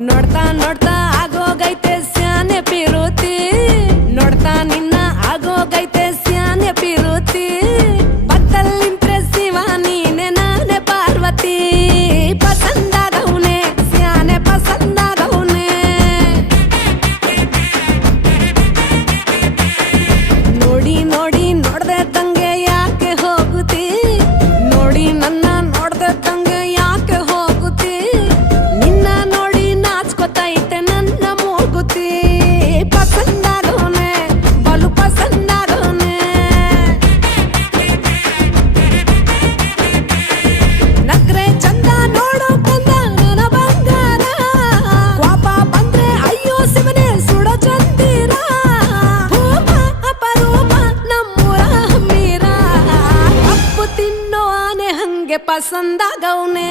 ನೋಡ್ತಾ ನೋಡ್ತಾ ಆಗೋಗೈತೆ ಸ್ಯಾನೆ ಪಿರುತಿ ನೋಡ್ತಾ ನಿನ್ನ ಆಗೋಗೈತೆ ಸ್ಯಾನೆ ಪಿರುತಿ ಪಕ್ಕಲ್ಲಿಂತ್ರೆ ಶಿವ ನೀನೆ ನಾನೇ ಪಾರ್ವತಿ ಪಸಂದಾಗವ್ನೆ ಸ್ಯಾನೆ ಪಸಂದಾಗವ್ನೆ ನೋಡಿ ನೋಡಿ ನೋಡ್ದೆ ತಂಗೆ ಯಾಕೆ ಹೋಗುತ್ತಿ ನೋಡಿ ನನ್ನ ನೋಡ್ದೆ ತಂಗೆ ಯಾಕೆ ಹೋಗುತ್ತಿ ನಿನ್ನ ನೋಡಿ ನಾಚ್ಕೋತೈತೆ ನನ್ನ ಮೂಗುತಿ ಪಸಂದಾಗವ್ನೆ ಬಲು ಪಸಂದಾಗವ್ನೆ ನಕ್ರೆ ಚಂದ ನೋಡೋ ಕಂದ ನನ್ನ ಬಂಗಾರ ಕೋಪ ಬಂದ್ರೆ ಅಯ್ಯೋ ಶಿವನೇ ಸುಡೋ ಚಂದಿರ ಭೂಮ ಅಪರೂಪ ನಮ್ಮೂರ ಹಮ್ಮೀರ ಕಪ್ಪು ತಿನ್ನೋ ಆನೆ ಹಂಗೆ ಪಸಂದಾಗವ್ನೆ